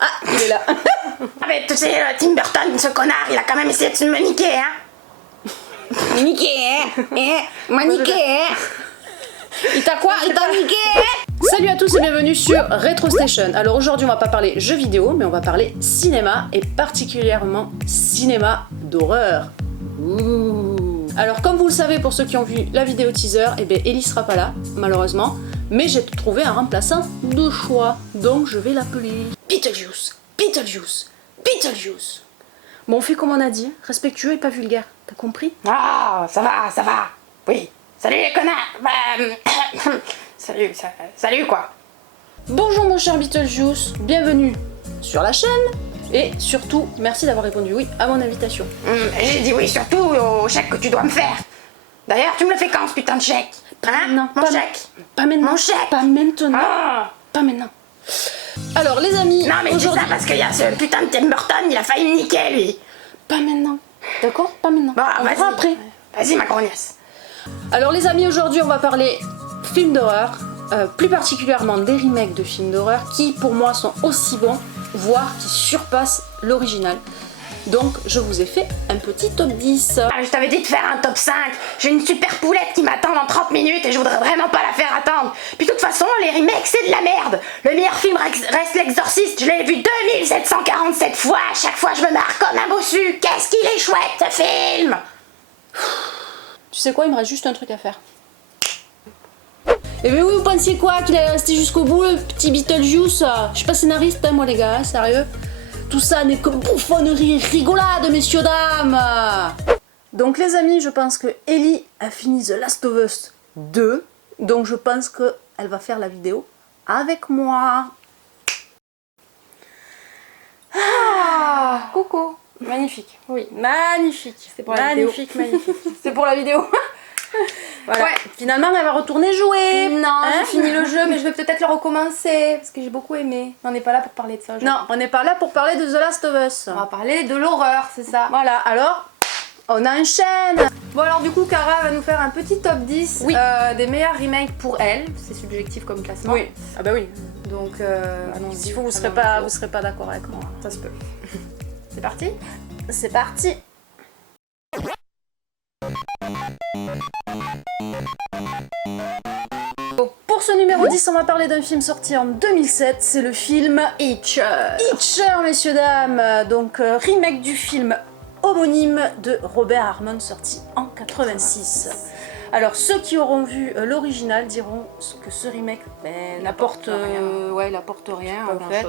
Ah, il est là. Ah mais tu sais, Tim Burton, ce connard, il a quand même essayé de me niquer, hein. Niquer, hein. M'a niqué, hein. Il t'a quoi? Il t'a niqué? Salut à tous et bienvenue sur Retro Station. Alors aujourd'hui on va pas parler jeux vidéo, mais on va parler cinéma et particulièrement cinéma d'horreur. Alors comme vous le savez pour ceux qui ont vu la vidéo teaser, eh bien Ellie sera pas là, malheureusement, mais j'ai trouvé un remplaçant de choix, donc je vais l'appeler Beetlejuice, Beetlejuice, Beetlejuice. Bon on fait comme on a dit, respectueux et pas vulgaire, t'as compris? Ah, ça va. Oui. Salut les connards. Salut quoi. Bonjour mon cher Beetlejuice, bienvenue sur la chaîne et surtout merci d'avoir répondu oui à mon invitation. J'ai dit oui surtout au chèque que tu dois me faire. D'ailleurs, tu me le fais quand ce putain de chèque? Hein? Non, Mon chèque. Pas maintenant. Mon chèque. Pas maintenant. Ah. Pas maintenant. Alors les amis, Non mais c'est ça aujourd'hui... parce qu'il y a ce putain de Tim Burton, il a failli me niquer lui. Pas maintenant. D'accord? Pas maintenant. Bah, on verra après. Vas-y ma grognasse. Alors les amis, aujourd'hui on va parler films d'horreur, plus particulièrement des remakes de films d'horreur qui pour moi sont aussi bons, voire qui surpassent l'original. Donc je vous ai fait un petit top 10. Ah, je t'avais dit de faire un top 5. J'ai une super poulette qui m'attend dans 30 minutes et je voudrais vraiment pas la faire attendre. Puis de toute façon, les remakes c'est de la merde. Le meilleur film reste L'Exorciste. Je l'ai vu 2747 fois. À chaque fois, je me marre comme un bossu. Qu'est-ce qu'il est chouette ce film. Tu sais quoi, il me reste juste un truc à faire. Et mais oui, vous pensiez quoi? Qu'il allait rester jusqu'au bout, le petit Beetlejuice? Je suis pas scénariste, hein, moi les gars, hein, sérieux. Tout ça n'est que bouffonnerie, rigolade, messieurs, dames. Donc les amis, je pense que Ellie a fini The Last of Us 2. Donc je pense qu'elle va faire la vidéo avec moi. Ah, coucou. Magnifique. Oui, magnifique. C'est pour la vidéo. Magnifique. C'est pour la vidéo. Voilà. Ouais. Finalement, elle va retourner jouer. Non, Hein? j'ai fini le jeu, mais je vais peut-être le recommencer parce que j'ai beaucoup aimé. On n'est pas là pour parler de ça. Non, on n'est pas là pour parler de The Last of Us. On va parler de l'horreur, c'est ça. Voilà, alors, on enchaîne. Bon alors du coup, Cara va nous faire un petit top 10 Oui. des meilleurs remakes pour elle. C'est subjectif comme classement. Oui, ah bah oui. Donc, allons-y. Si vous serez pas d'accord avec moi, ça se peut. C'est parti. C'est parti. Bon, pour ce numéro 10, on va parler d'un film sorti en 2007, c'est le film Itcher. Itcher, messieurs, dames. Donc, remake du film homonyme de Robert Harmon, sorti en 86. Alors, ceux qui auront vu l'original diront que ce remake n'apporte rien en fait.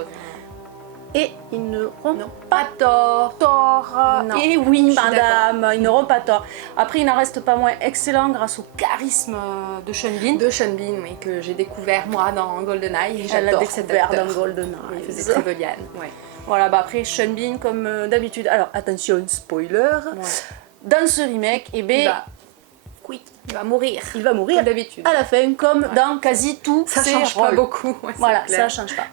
Et ils n'auront pas tort. Non. Et oui, Je suis madame, ils n'auront pas tort. Après, il n'en reste pas moins excellent grâce au charisme de Sean Bean. De Sean Bean, oui, que j'ai découvert moi dans GoldenEye. Et Elle l'a j'adore cet découvert acteur. dans GoldenEye. Il faisait Trevelyan. Ouais. Voilà, bah après, Sean Bean, comme d'habitude. Alors, attention, spoiler. Ouais. Dans ce remake, eh ben, Il va mourir. il va mourir Comme d'habitude. à la fin, comme dans quasi tous Ça ses change pas rôles. beaucoup. Ouais, c'est Voilà, clair. ça change pas.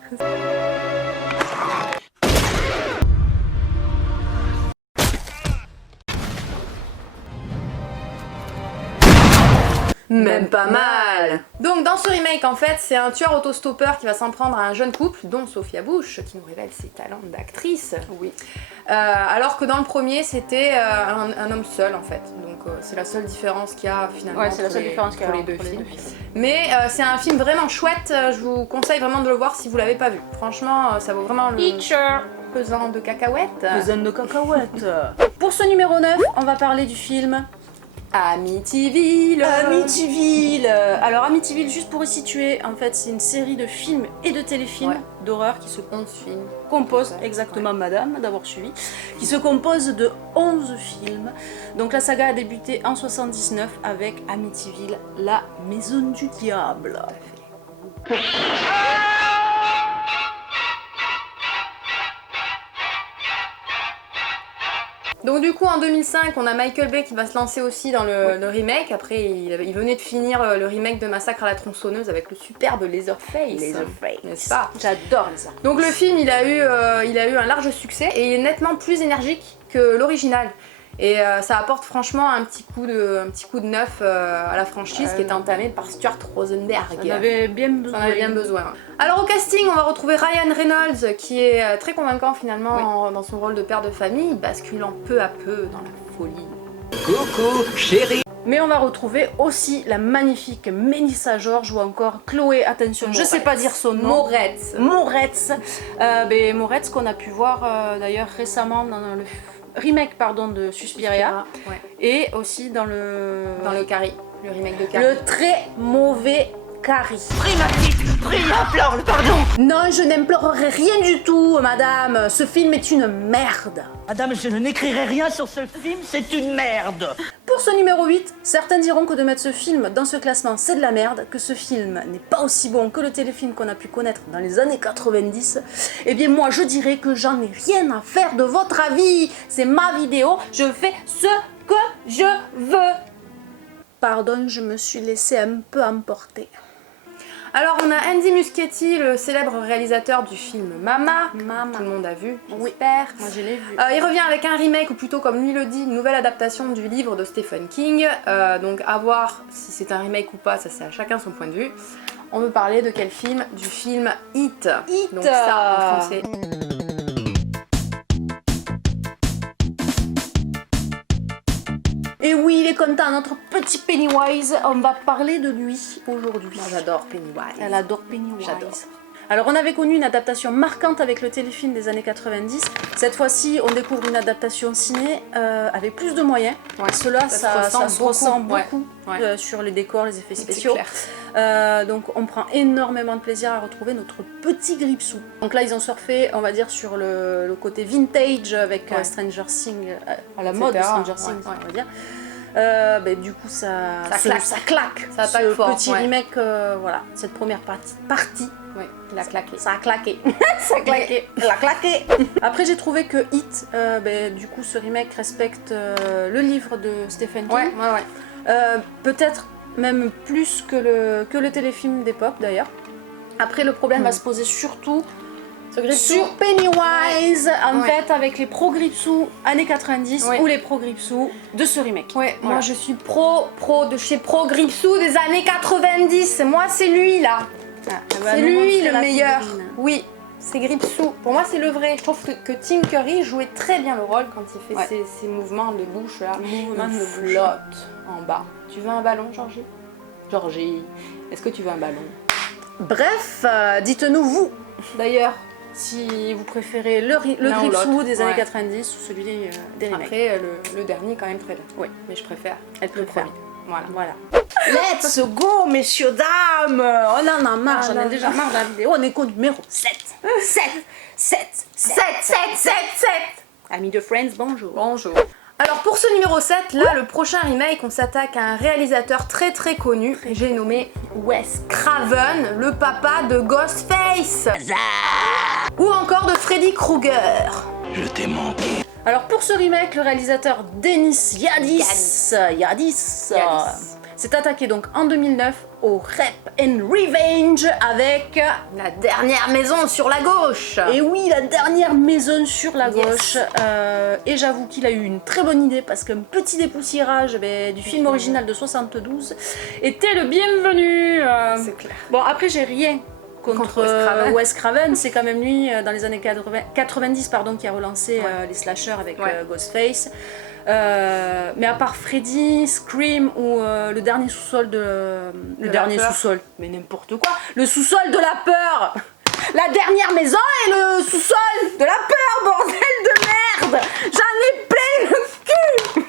Même pas mal. Donc dans ce remake en fait c'est un tueur autostoppeur qui va s'en prendre à un jeune couple dont Sophia Bush qui nous révèle ses talents d'actrice. Oui. Alors que dans le premier c'était un homme seul en fait. Donc c'est la seule différence qu'il y a finalement Ouais, c'est la seule différence qu'il y a entre les deux entre les films. deux films. Mais c'est un film vraiment chouette, je vous conseille vraiment de le voir si vous l'avez pas vu. Franchement ça vaut vraiment le pesant de cacahuètes. Zone de cacahuètes. Pour ce numéro 9, on va parler du film Amityville. Amityville. Alors Amityville, juste pour resituer, en fait c'est une série de films et de téléfilms d'horreur qui se 11 films. compose, exactement madame, d'avoir suivi, qui se compose de 11 films. Donc la saga a débuté en 79 avec Amityville, la maison du diable. Donc du coup en 2005 on a Michael Bay qui va se lancer aussi dans le remake. Après il venait de finir le remake de Massacre à la tronçonneuse avec le superbe Leatherface. N'est-ce pas? J'adore les arts. Donc le film il a eu un large succès et il est nettement plus énergique que l'original. Et ça apporte franchement un petit coup de neuf à la franchise qui était entamée par Stuart Rosenberg. On avait bien besoin. On avait bien besoin. Alors au casting, on va retrouver Ryan Reynolds qui est très convaincant finalement dans son rôle de père de famille, basculant peu à peu dans la folie. Coucou, chérie. Mais on va retrouver aussi la magnifique Melissa George ou encore Chloé, attention, je sais pas dire son nom. Moretz. Moretz qu'on a pu voir d'ailleurs récemment dans le remake de Suspiria. Ouais. Et aussi dans le Carrie, le remake de Carrie. Le très mauvais Carrie. Prie ma petite, prie, implore le pardon. Non, je n'implorerai rien du tout, madame. Ce film est une merde. Madame, je n'écrirai rien sur ce film, c'est une merde. Pour ce numéro 8, certains diront que de mettre ce film dans ce classement, c'est de la merde, que ce film n'est pas aussi bon que le téléfilm qu'on a pu connaître dans les années 90. Eh bien moi, je dirais que j'en ai rien à faire de votre avis. C'est ma vidéo, je fais ce que je veux. Pardon, je me suis laissée un peu emporter. Alors on a Andy Muschietti, le célèbre réalisateur du film Mama. Tout le monde a vu, j'espère. Moi je l'ai vu. Il revient avec un remake, ou plutôt comme lui le dit, une nouvelle adaptation du livre de Stephen King. Donc à voir si c'est un remake ou pas, ça c'est à chacun son point de vue. On veut parler de quel film? Du film It. Donc ça en français. Et oui, il est content, notre petit Pennywise. On va parler de lui aujourd'hui. Moi j'adore Pennywise. Elle adore Pennywise. J'adore. Alors on avait connu une adaptation marquante avec le téléfilm des années 90. Cette fois-ci, on découvre une adaptation ciné avec plus de moyens. Ouais. Cela, ça se ressent beaucoup Ouais. Sur les décors, les effets C'est spéciaux. clair. Donc on prend énormément de plaisir à retrouver notre petit Gripsou. Donc là ils ont surfé, on va dire, sur le côté vintage avec Stranger Things, à la mode de Stranger Things, on va dire. Du coup ça claque, Ça attaque ce fort, petit remake, voilà, cette première partie. Oui, il a claqué. Ça a claqué. Ça a claqué. Elle a claqué. Après, j'ai trouvé que It, du coup, ce remake respecte le livre de Stephen King. Ouais. Peut-être même plus que le téléfilm d'époque, d'ailleurs. Après, le problème va se poser surtout sur Pennywise, en fait, avec les pro Gripsou années 90 ou les pro Gripsou de ce remake. Ouais, moi je suis pro de chez Pro Gripsou des années 90. Moi, c'est lui là. C'est lui le meilleur. Oui, c'est Gripsou. Pour moi, c'est le vrai. Je trouve que Tim Curry jouait très bien le rôle quand il fait ses mouvements de bouche là. Mouvements de flotte en bas. Tu veux un ballon, Georgie? Georgie, est-ce que tu veux un ballon? Bref, dites-nous vous, d'ailleurs, si vous préférez le Gripsou des années 90 ou celui des remakes. Après, le dernier, quand même très bien. Oui, mais je préfère. Elle préfère. Voilà. Let's go, messieurs, dames! On en a marre, j'en ai déjà marre de la vidéo. On est qu'au numéro 7. 7. Amis de Friends, bonjour. Bonjour. Alors pour ce numéro 7, là, le prochain remake, on s'attaque à un réalisateur très connu. J'ai nommé Wes Craven, le papa de Ghostface. Ou encore de Freddy Krueger. Je t'ai manqué. Alors pour ce remake, le réalisateur Denis Yadis s'est attaqué donc en 2009 au Rape and Revenge avec La dernière maison sur la gauche. Et oui, La dernière maison sur la gauche. Et j'avoue qu'il a eu une très bonne idée parce qu'un petit dépoussiérage du film original de 72 était le bienvenu. C'est clair. Bon, après j'ai rien contre Wes Craven, c'est quand même lui dans les années 90 qui a relancé les slashers avec Ghostface. Mais à part Freddy, Scream ou le dernier sous-sol mais n'importe quoi, le sous-sol de la peur, La dernière maison et le sous-sol de la peur, bordel de merde, j'en ai plein le cul.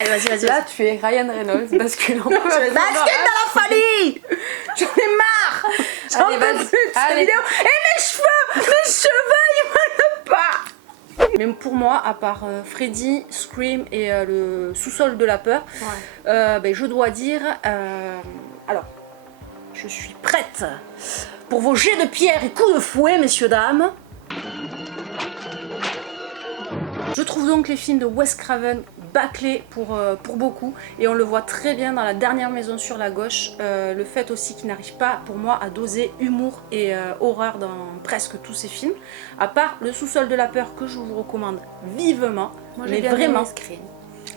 Allez, vas-y. Là, tu es Ryan Reynolds, bascule en Bascule dans la famille. J'en ai marre. J'en peux plus de cette vidéo. Et mes cheveux, ils veulent pas. Mais pour moi, à part Freddy, Scream et le sous-sol de la peur, je dois dire... alors, je suis prête pour vos jets de pierre et coups de fouet, messieurs, dames. Je trouve donc les films de Wes Craven bâclé pour beaucoup, et on le voit très bien dans La Dernière Maison sur la Gauche, le fait aussi qu'il n'arrive pas pour moi à doser humour et horreur dans presque tous ses films, à part Le Sous-sol de la peur que je vous recommande vivement. Moi mais j'ai bien vraiment aimé Scream.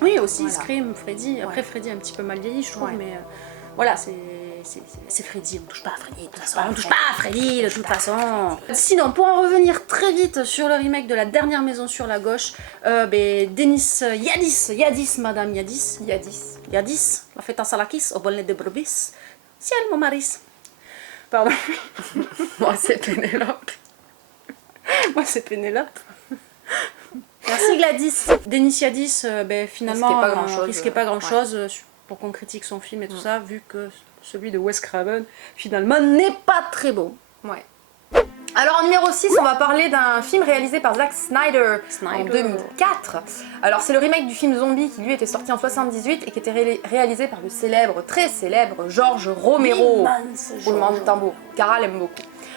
oui aussi Voilà. Scream, Freddy, après Ouais. Freddy un petit peu mal vieilli je trouve, Ouais. mais voilà c'est Freddy, on touche pas à Freddy de toute façon, pas à on touche pas à Freddy de toute façon. Sinon, pour en revenir très vite sur le remake de La Dernière Maison sur la Gauche, Denis Yadis, madame Yadis, la fête à Salakis, au bonnet de brebis, ciel mon maris. Pardon. Moi c'est Pénélope. Moi c'est Pénélope. Merci Gladys. Denis Yadis, finalement, risquait pas grand chose pour qu'on critique son film et tout ça, vu que celui de Wes Craven, finalement, n'est pas très bon. Ouais. Alors en numéro 6, on va parler d'un film réalisé par Zack Snyder en 2004. Alors c'est le remake du film Zombie qui lui était sorti en 78 et qui était réalisé par le célèbre, très célèbre George Romero. Roulement de tambour. Cara l'aime beaucoup.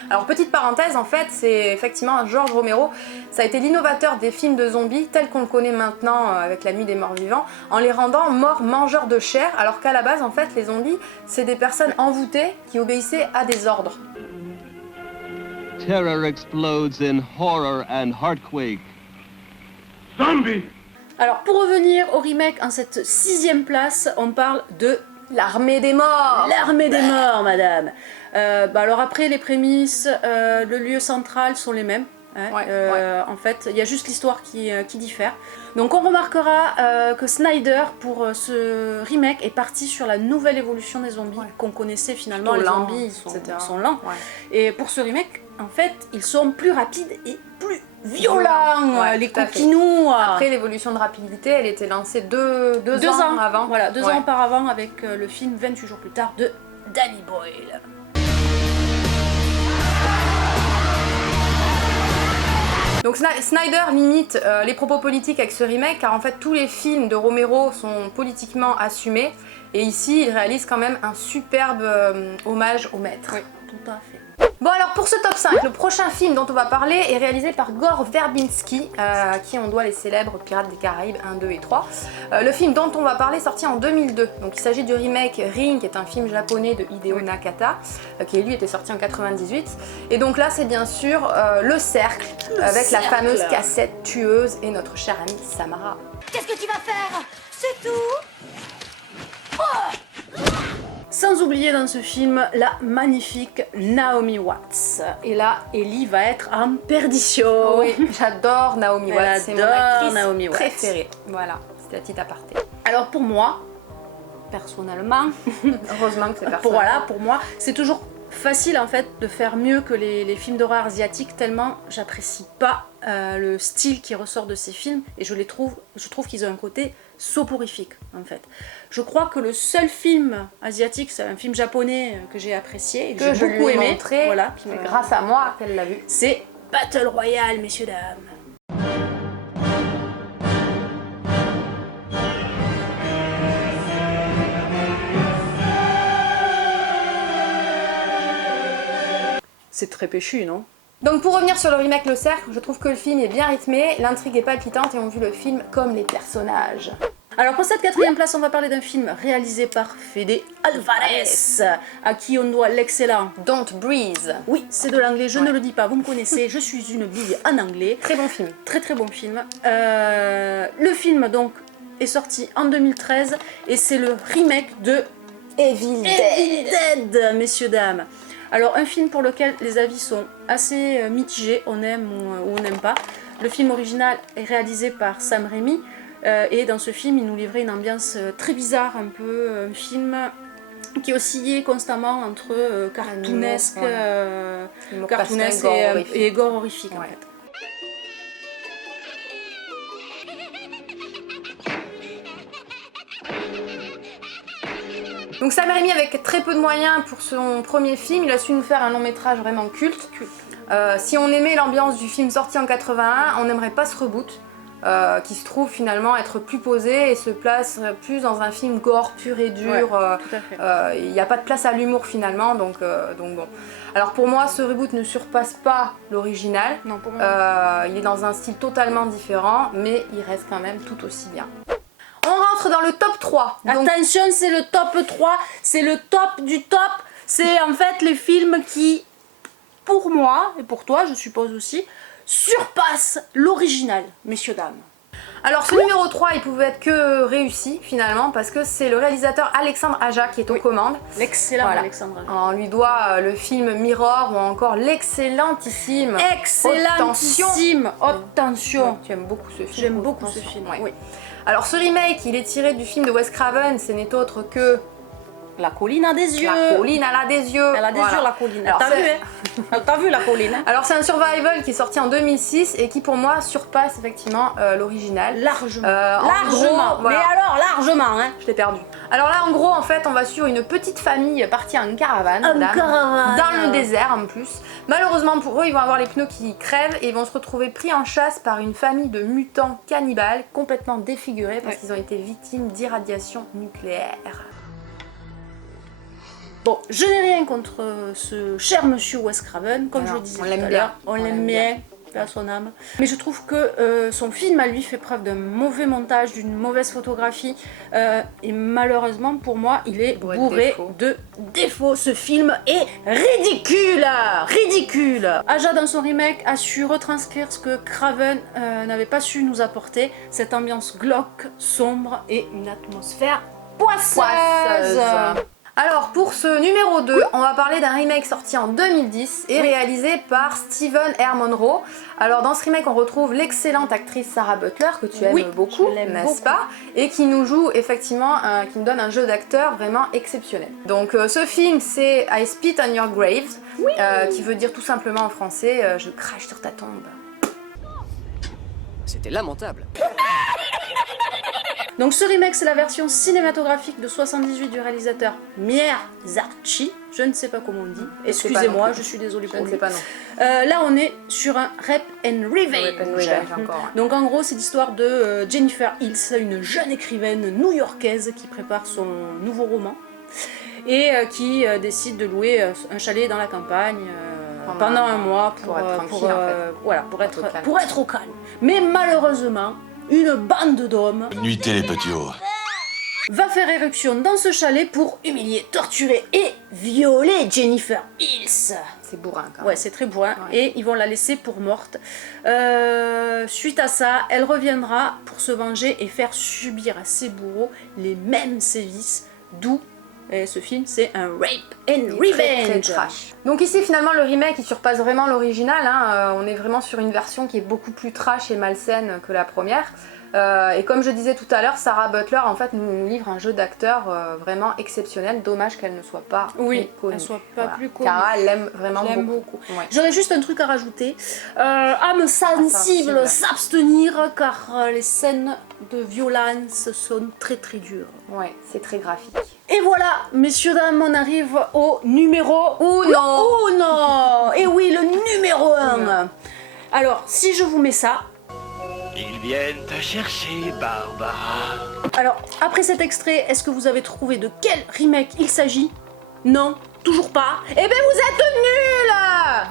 Alors petite parenthèse, en fait, c'est effectivement George Romero, ça a été l'innovateur des films de zombies tels qu'on le connaît maintenant avec La Nuit des Morts Vivants, en les rendant morts mangeurs de chair, alors qu'à la base, en fait, les zombies, c'est des personnes envoûtées qui obéissaient à des ordres. Terror explodes in horror and heartquake. Zombie! Alors pour revenir au remake, en cette 6e place, on parle de L'Armée des Morts. L'Armée des Morts, madame. Alors après, les prémices, le lieu central sont les mêmes. Hein. En fait, il y a juste l'histoire qui diffère. Donc on remarquera que Snyder, pour ce remake, est parti sur la nouvelle évolution des zombies qu'on connaissait finalement. Plutôt Les lent, zombies, ils sont lents. Ouais. Et pour ce remake, en fait, ils sont plus rapides et plus violents. Ouais, les tout à fait. coquinous. Après l'évolution de rapidité, elle était lancée deux ans avant. Voilà, deux Ouais. ans auparavant avec le film 28 jours plus tard de Danny Boyle. Donc Snyder limite les propos politiques avec ce remake car en fait tous les films de Romero sont politiquement assumés et ici il réalise quand même un superbe hommage au maître. Oui, tout à fait. Bon alors pour ce top 5, le prochain film dont on va parler est réalisé par Gore Verbinski, à qui on doit les célèbres Pirates des Caraïbes 1, 2 et 3. Le film dont on va parler est sorti en 2002, donc il s'agit du remake Ring, qui est un film japonais de Hideo Nakata, qui lui était sorti en 98. Et donc là c'est bien sûr Le Cercle, avec la fameuse cassette tueuse et notre chère amie Samara. Qu'est-ce que tu vas faire? C'est tout? Sans oublier dans ce film la magnifique Naomi Watts. Et là, Ellie va être en perdition. Oui, j'adore Naomi Watts, c'est mon adore actrice Naomi Watts. préférée. Voilà, c'était la petite aparté. Alors pour moi, personnellement, Heureusement que c'est personne. pour moi, c'est toujours facile en fait de faire mieux que les films d'horreur asiatiques, tellement j'apprécie pas le style qui ressort de ces films et je trouve qu'ils ont un côté soporifique en fait. Je crois que le seul film asiatique, c'est un film japonais que j'ai apprécié et que j'ai beaucoup aimé, voilà, c'est grâce à moi qu'elle l'a vu. c'est Battle Royale, messieurs dames. C'est très péchu, non? Donc pour revenir sur le remake Le Cercle, je trouve que le film est bien rythmé, l'intrigue est palpitante et on vit le film comme les personnages. Alors pour cette 4e place, on va parler d'un film réalisé par Fede Alvarez, à qui on doit l'excellent. Don't Breathe. Oui, c'est de l'anglais, je ne le dis pas, vous me connaissez, je suis une bille en anglais. Très bon film. Très très bon film. Le film donc est sorti en 2013 et c'est le remake de Evil Dead. Dead, messieurs dames. Alors un film pour lequel les avis sont assez mitigés, on aime ou on n'aime pas. Le film original est réalisé par Sam Raimi et dans ce film il nous livrait une ambiance très bizarre, un peu un film qui oscillait constamment entre cartoonesque, Humour cartoonesque gore horrifique. et gore horrifique en Ouais. fait. Donc Sam Raimi, avec très peu de moyens pour son premier film, il a su nous faire un long métrage vraiment culte. Si on aimait l'ambiance du film sorti en 81, on n'aimerait pas ce reboot, qui se trouve finalement être plus posé et se place plus dans un film gore pur et dur. Ouais, tout à fait. Il n'y a pas de place à l'humour finalement, donc bon. Alors pour moi, ce reboot ne surpasse pas l'original. Non, pour moi. Il est dans un style totalement différent, mais il reste quand même tout aussi bien. entre dans le top 3. Donc, Attention, c'est le top 3, c'est le top du top. C'est en fait les films qui, pour moi, et pour toi je suppose aussi, surpassent l'original, messieurs, dames. alors ce numéro 3 il pouvait être que réussi finalement parce que c'est le réalisateur Alexandre Aja qui est aux commandes. L'excellent Voilà. Alexandre Aja. On lui doit le film Mirror ou encore l'excellentissime Excellentissime, Haute Tension. Tu aimes beaucoup ce film. J'aime Haute beaucoup ce Tension, film, ouais. oui. Alors ce remake il est tiré du film de Wes Craven, ce n'est autre que La colline a des yeux. La colline elle a des yeux. Elle a des Voilà. yeux, la colline. Alors, T'as c'est- vu, hein? T'as vu la colline, hein? Alors c'est un survival qui est sorti en 2006 et qui pour moi surpasse effectivement l'original. Largement. En Largement. gros, voilà. Mais alors, largement, hein? Je l'ai perdu. Alors là en gros en fait on va suivre une petite famille partie en caravane, caravane. dans le désert en plus. Malheureusement pour eux ils vont avoir les pneus qui crèvent et ils vont se retrouver pris en chasse par une famille de mutants cannibales complètement défigurés parce qu'ils ont été victimes d'irradiation nucléaire. Bon, je n'ai rien contre ce cher monsieur Wes Craven, comme je Non, le disais on tout l'aime à bien. l'heure. On l'aime bien, paix à son âme. Mais je trouve que son film à lui fait preuve d'un mauvais montage, d'une mauvaise photographie. Et malheureusement, pour moi, il est bourré de défauts. Ce film est ridicule. Ridicule. Aja, dans son remake, a su retranscrire ce que Craven n'avait pas su nous apporter. Cette ambiance glauque, sombre et une atmosphère poisseuse. Alors pour ce numéro 2, on va parler d'un remake sorti en 2010 et réalisé par Stephen R. Monroe. Alors dans ce remake on retrouve l'excellente actrice Sarah Butler que tu aimes beaucoup, je l'aime n'est-ce beaucoup. pas? Et qui nous joue effectivement, qui nous donne un jeu d'acteur vraiment exceptionnel. Donc ce film c'est I Spit on Your Grave, qui veut dire tout simplement en français je crache sur ta tombe. C'était lamentable. Donc ce remake, c'est la version cinématographique de 78 du réalisateur Miyazaki. Je ne sais pas comment on dit. Excusez-moi, non plus. je suis désolée Je pour ne lui. sais pas non. Là, on est sur un Rape and Revenge. Rape and Revenge encore, ouais. Donc en gros, c'est l'histoire de Jennifer Hills, une jeune écrivaine new-yorkaise qui prépare son nouveau roman et qui décide de louer un chalet dans la campagne pendant un mois pour être tranquille, en fait. voilà, Pour être au calme. pour être au calme. Mais malheureusement, une bande d'hommes Nuitez les petits hauts. va faire éruption dans ce chalet pour humilier, torturer et violer Jennifer Hills. C'est bourrin quand même. Ouais, c'est très bourrin. Ouais. Et ils vont la laisser pour morte. Suite à ça, elle reviendra pour se venger et faire subir à ses bourreaux les mêmes sévices. D'où ce film, c'est un Rape and Très, très Revenge. trash. Donc ici finalement le remake il surpasse vraiment l'original, hein. On est vraiment sur une version qui est beaucoup plus trash et malsaine que la première. Et comme je disais tout à l'heure, Sarah Butler en fait nous livre un jeu d'acteur vraiment exceptionnel. Dommage qu'elle ne soit pas Oui, plus connue. elle soit pas plus connue. Car elle l'aime vraiment Je l'aime beaucoup. beaucoup. Ouais. J'aurais juste un truc à rajouter. Âme sensible, sensible. s'abstenir car les scènes de violence sont très très dures. Ouais, c'est très graphique. Et voilà, messieurs, dames, on arrive au numéro uno. Et oui, le numéro 1. Alors, si je vous mets ça. Ils viennent te chercher, Barbara. Alors, après cet extrait, est-ce que vous avez trouvé de quel remake il s'agit? Non, toujours pas. Eh ben, vous êtes nuls.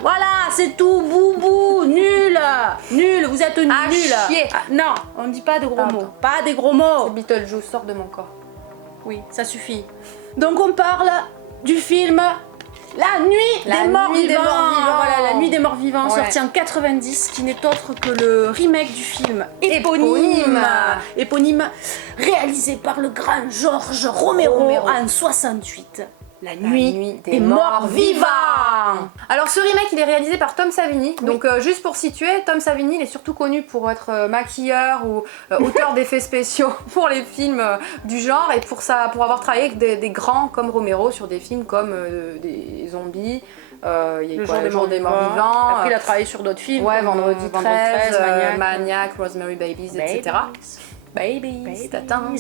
Voilà, c'est tout, boubou, nul, vous êtes nuls. chier. Non, on ne dit pas de gros Pardon. mots. Pas des gros mots. Beetlejuice sort de mon corps. Oui, ça suffit. Donc on parle du film La Nuit des Morts Vivants. Voilà, La Nuit des Morts Vivants, Ouais. sorti en 90, qui n'est autre que le remake du film Éponyme. éponyme, réalisé par le grand George Romero en 68. La Nuit des Morts Vivants. Alors ce remake il est réalisé par Tom Savini. Donc juste pour situer, Tom Savini il est surtout connu pour être maquilleur ou auteur d'effets spéciaux pour les films du genre et pour avoir travaillé avec des grands comme Romero sur des films comme des zombies. Il y a Le quoi, jour des morts vivants. Après, il a travaillé sur d'autres films. Ouais, comme, Vendredi 13, Maniac. Maniac, Rosemary Babies, etc. Babies. Tatin.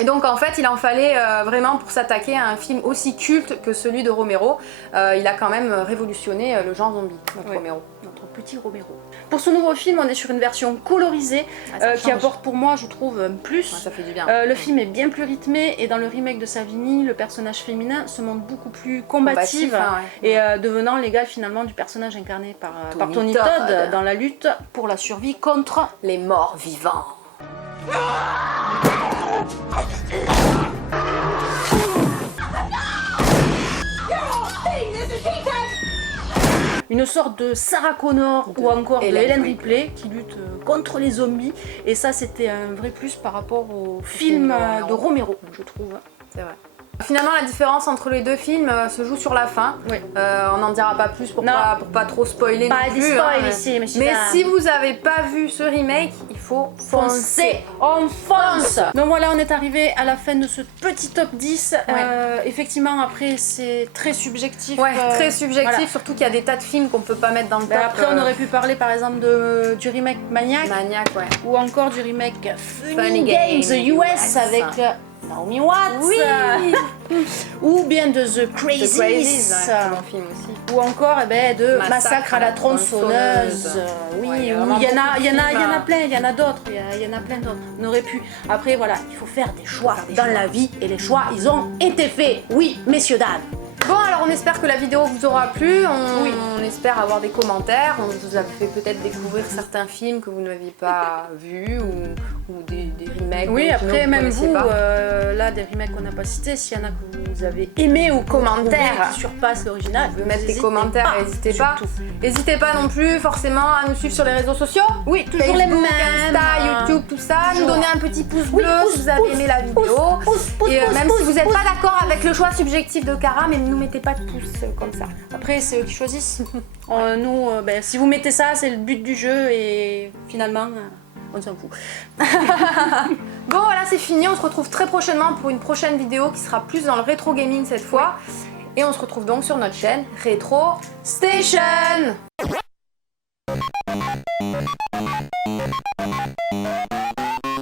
Et donc en fait il en fallait vraiment pour s'attaquer à un film aussi culte que celui de Romero. Il a quand même révolutionné le genre zombie, notre Ouais. Romero. Notre petit Romero. Pour ce nouveau film, on est sur une version colorisée ça qui change. apporte pour moi, je trouve, un plus. Ouais, ça fait du bien. Le film est bien plus rythmé et dans le remake de Savini, le personnage féminin se montre beaucoup plus combative Combatif, hein, ouais. et devenant l'égal finalement du personnage incarné par Tony Todd. Todd dans la lutte pour la survie contre Les morts vivants. Une sorte de Sarah Connor ou encore de Ellen Ripley qui lutte contre les zombies. Et ça, c'était un vrai plus par rapport au film de Romero, je trouve. C'est vrai. Finalement, la différence entre les deux films se joue sur la fin. Oui. On n'en dira pas plus pour pas trop spoiler Pas non des plus. spoils ici, mais si vous avez pas vu ce remake, il faut foncer. On fonce. Donc voilà, on est arrivé à la fin de ce petit top 10. Effectivement, après, c'est très subjectif. Ouais, très subjectif, voilà. surtout qu'il y a des tas de films qu'on peut pas mettre dans le top. Après, on aurait pu parler par exemple du remake Maniac. Maniac, ouais. Ou encore du remake Funny Games Games US avec Naomi Watts. Oui. Ou bien de The Crazies. C'est mon film aussi. Ou encore de Massacre à la tronçonneuse. Oui, Ouais, il y en a plein, il y en a d'autres, il y en a plein d'autres. On aurait pu. Après voilà, il faut faire des choix dans la vie et les choix, ils ont été faits. Oui, messieurs, dames. Bon, alors on espère que la vidéo vous aura plu, on espère avoir des commentaires, on vous a fait peut-être découvrir certains films que vous n'aviez pas vus ou des remakes. Oui, après même vous, pas. là des remakes qu'on n'a pas cités, s'il y en a que vous avez aimé ou commentaires qui surpassent l'original, vous pouvez mettre des commentaires, n'hésitez pas. N'hésitez pas non plus forcément à nous suivre sur les réseaux sociaux. Oui, toujours les Facebook, mêmes. Insta, YouTube, tout ça. Nous donner un petit pouce bleu si vous avez aimé la vidéo. Et même si vous n'êtes pas d'accord avec le choix subjectif de Cara, mais nous mettez pas de pouce comme ça. Après, c'est eux qui choisissent. Nous, si vous mettez ça, c'est le but du jeu et finalement, on s'en fout. Bon, voilà, c'est fini. On se retrouve très prochainement pour une prochaine vidéo qui sera plus dans le rétro gaming cette fois. Et on se retrouve donc sur notre chaîne Retro Station.